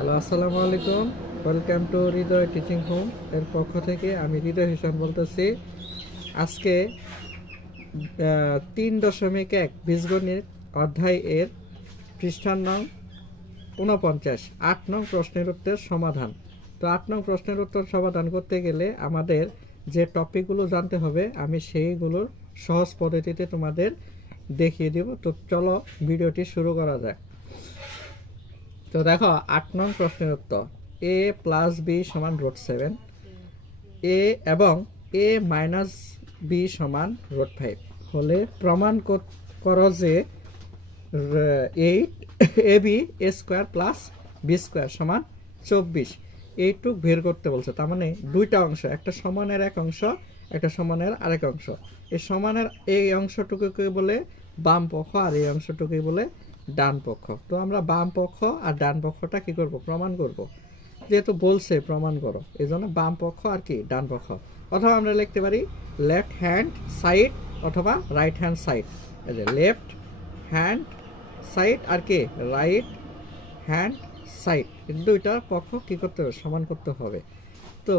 Hello, আসসালামু আলাইকুম। Welcome to Hridoy teaching home এর পক্ষ থেকে আমি হৃদয় হিসান বলতেছি। আজকে 3.1 বীজগণিত অধ্যায় এর পৃষ্ঠার নং 49 8 নং প্রশ্নের উত্তর সমাধান। তো 8 নং প্রশ্নের উত্তর সমাধান করতে গেলে আমাদের যে টপিকগুলো জানতে হবে আমি সেইগুলো সহজ পদ্ধতিতে তোমাদের দেখিয়ে দেব। তো চলো ভিডিওটি শুরু করা যাক। তো দেখো 8 নং প্রশ্নের উত্তর a প্লাস b সমান √7, a এবং a মাইনাস b সমান √5 হলে প্রমাণ করো যে 8ab a square plus b square সমান 24। এইটুক বের করতে বলছে। তার মানে দুইটা অংশ, একটা সমানের এক অংশ, একটা সমানের আরেক অংশ। এই সমানের এই অংশটুকুকে বলে বাম পক্ষ আর এই অংশটুকুকে বলে ডান পক্ষ। তো আমরা বাম পক্ষ আর ডান পক্ষটা কি করব? প্রমাণ করব। যেহেতু বলছে প্রমাণ করো, এই জন্য বাম পক্ষ আর কি ডান পক্ষ। অথবা আমরা লিখতে পারি লেফট হ্যান্ড সাইড অথবা রাইট হ্যান্ড সাইড। এই যে লেফট হ্যান্ড সাইড আর কি রাইট হ্যান্ড সাইড, দুইটা পক্ষ কি করতে হবে? সমান করতে হবে। তো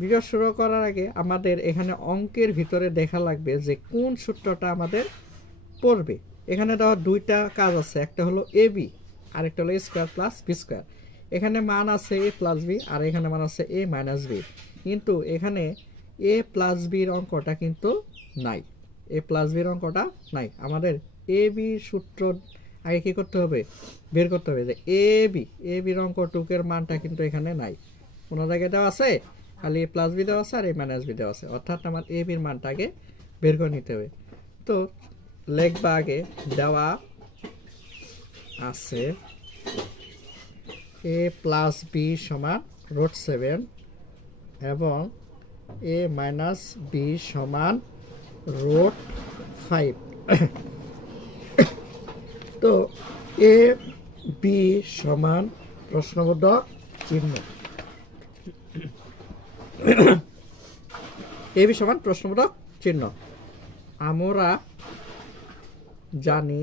ভিডিও শুরু করার আগে আমাদের এখানে অঙ্কের ভিতরে দেখা লাগবে যে কোন সূত্রটা আমাদের পড়বে। এখানে দেওয়া দুইটা কাজ আছে, একটা হলো এ বি আর একটা হলো এ স্কোয়ার প্লাস বি স্কোয়ার। এখানে মান আছে এ প্লাস বি আর এখানে মান আছে এ মাইনাস বি, কিন্তু এখানে এ প্লাস বির অঙ্কটা কিন্তু নাই। এ প্লাস বির অঙ্কটা নাই। আমাদের এ বি সূত্র আগে কি করতে হবে? বের করতে হবে যে এ বির অঙ্ক টুকের মানটা কিন্তু এখানে নাই, কোনো জায়গায় দেওয়া আছে, খালি এ প্লাস বি দেওয়া আছে আর এ মাইনাস বি দেওয়া আছে। অর্থাৎ আমার এ বির মানটা আগে বের করে নিতে হবে। তো লেখবা আগে দেওয়া আছে a প্লাস বি সমান √7 এবং a মাইনাস বি সমান √5। তো a বি সমান প্রশ্নবোধক চিহ্ন, a বি সমান প্রশ্নবোধক চিহ্ন। আমরা জানি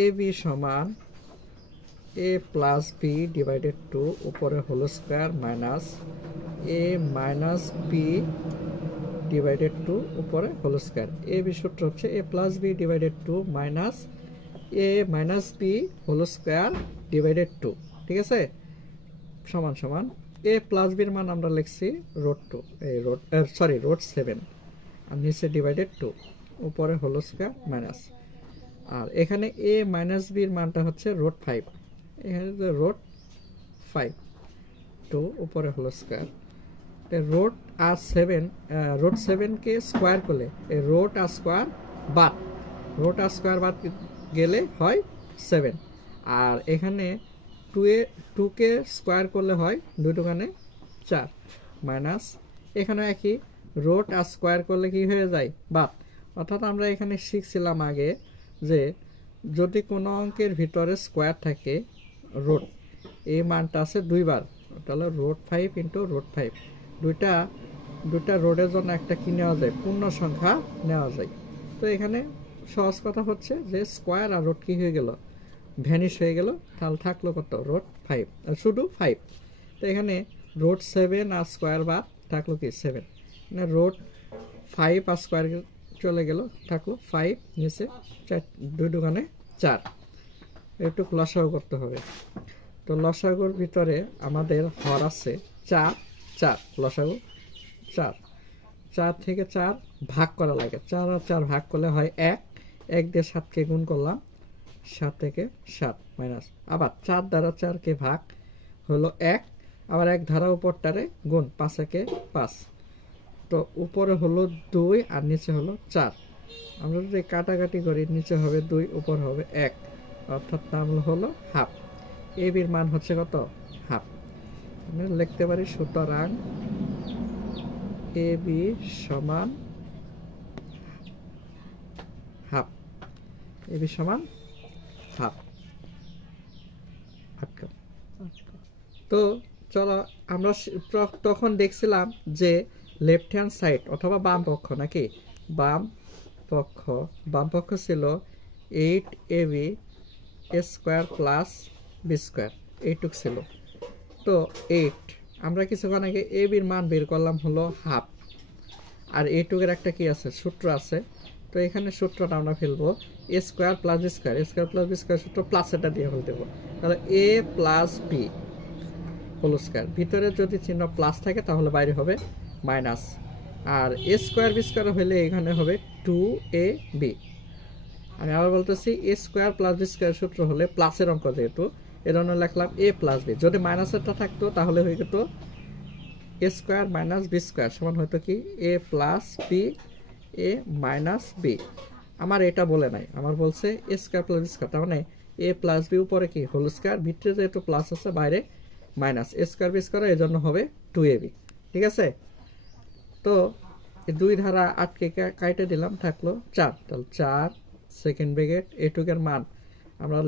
এ বি সমান এ প্লাস বি ডিভাইডেড 2 উপরে whole square minus A minus B divided 2 উপরে হোল স্কোয়ার। এ বি সূত্র হচ্ছে A plus B divided 2 minus A minus B whole square divided 2, ঠিক আছে, সমান সমান এ প্লাস বির মান আমরা লিখছি √2, এই √7 আর নিচে ডিভাইডেড 2 উপরে হোল স্কোয়ার মাইনাস, আর এখানে এ মাইনাস বির মানটা হচ্ছে √5, এখানে √5 2 উপরে হোল স্কোয়ার। √7কে স্কোয়ার করলে এই √আর স্কোয়ার বাদ গেলে হয় 7, আর এখানে 2কে স্কোয়ার করলে হয় 2 2 4 মাইনাস এখানে একই √আর স্কোয়ার করলে কি হয়ে যায়? বাদ। অর্থাৎ আমরা এখানে শিখছিলাম আগে যে যদি কোনো অঙ্কের ভিতরে স্কোয়ার থাকে রুট, এই মানটা আছে দুইবার, ওটা হলো √5 × √5। দুইটা রোডের জন্য একটা কি নেওয়া যায়? পূর্ণ সংখ্যা নেওয়া যায়। তো এখানে সহজ কথা হচ্ছে যে স্কোয়ার আর রুট কি হয়ে গেল? ভ্যানিশ হয়ে গেল। তাহলে থাকলো কত? √5, শুধু 5। তো এখানে √7 আর স্কোয়ার বাদ থাকলো কি 7, মানে √5 আর স্কোয়ার চলে গেল, থাকলো 5, নিচে 2 2 4। একটু লসাগু করতে হবে। তো লসাগুর ভিতরে আমাদের হর আছে 4, লসাগু 4 থেকে 4 ভাগ করা লাগে। 4 আর 4 ভাগ করলে হয় 1 দিয়ে 7কে গুণ করলাম, 7 থেকে 7 মাইনাস, আবার 4 দ্বারা 4কে ভাগ হলো 1, আবার 1 ধারা উপরটারে গুণ, 5 একে 5। তো উপরে হলো 2 আর নিচে হলো 4। আমরা যদি কাটাকাটি করি নিচে হবে 2, উপর হবে 1, অর্থাৎ নাম হলো হাফ। এ বির মান হচ্ছে কত? হাফ। আমরা লিখতে পারি সুতরাং এ বি সমান হাফ। এ বি সমান হাফ। তো চলো আমরা তখন দেখছিলাম যে লেফট হ্যান্ড সাইড অথবা বাম পক্ষ, নাকি বাম পক্ষ ছিল 8ab a square plus b square এইটুক ছিল। তো 8 আমরা কিছুক্ষণ আগে এ বির মান বের করলাম হলো হাফ, আর এইটুকের একটা কি আছে সূত্র আছে। তো এখানে সূত্রটা আমরা ফেলবো এ স্কোয়ার প্লাস বি স্কোয়ার, এ স্কোয়ার প্লাস বি স্কোয়ার সূত্র প্লাস এটা দিয়ে ফেলতে দেবো, তাহলে এ প্লাস বি হোল স্কোয়ার। ভিতরে যদি চিহ্ন প্লাস থাকে তাহলে বাইরে হবে মাইনাস, আর এ স্কোয়ার বি স্কোয়ার হলে এখানে হবে 2ab। আমি আবার বলতেছি এ স্কোয়ার প্লাস বি স্কোয়ার সূত্র হলে প্লাসের অঙ্ক, যেহেতু এর জন্য লিখলাম এ প্লাস বি। যদি মাইনাসেরটা থাকতো তাহলে হয়ে যেত এ স্কোয়ার মাইনাস বি স্কোয়ার সমান হয়তো কি এ plus B A minus B. আমার এটা বলে নাই, আমার বলছে এ স্কোয়ার প্লাস বি স্কোয়ার, তার মানে এ প্লাস বি উপরে কি হোল স্কোয়ার, ভিতরে যেহেতু প্লাস আছে বাইরে মাইনাস, এ স্কোয়ার বি স্কোয়ার এই জন্য হবে 2ab। ঠিক আছে, তো এই দুই ধারা আটকে কাইটে দিলাম, থাকলো 4, তাহলে 4 সেকেন্ড ব্র্যাকেট এটুকের মান আমরা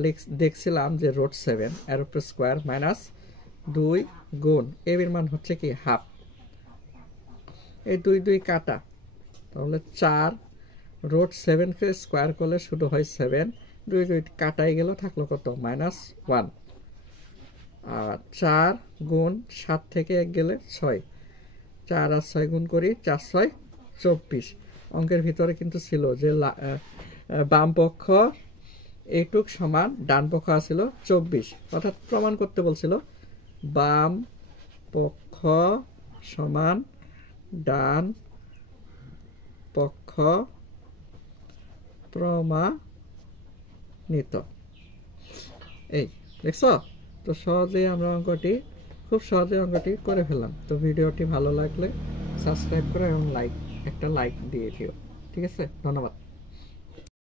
দেখছিলাম যে রুট 7 এর উপর স্কোয়ার মাইনাস 2 গুণ এ এর মান হচ্ছে কি হাফ, এই 2 2 কাটা, তাহলে 4 রুট 7 কে স্কোয়ার করলে শুধু হয় 7, 2 2 কাটাই গেল, থাকলো কত মাইনাস 1। আর 4 গুণ 7 থেকে 1 গেলে 6, 4 আর 6 গুণ করি 4 6 24। অঙ্কের ভিতরে কিন্তু ছিল যে বাম পক্ষ এইটুক সমান ডান পক্ষ আছিল 24, অর্থাৎ প্রমাণ করতে বলছিল বাম পক্ষ সমান ডান পক্ষ প্রমাণিত। এই দেখছো, তো সহজে আমরা খুব সহজে অঙ্কটি করে ফেললাম। তো ভিডিওটি ভালো লাগলে সাবস্ক্রাইব করো এবং একটা লাইক দিয়ে দিও। ঠিক আছে, ধন্যবাদ।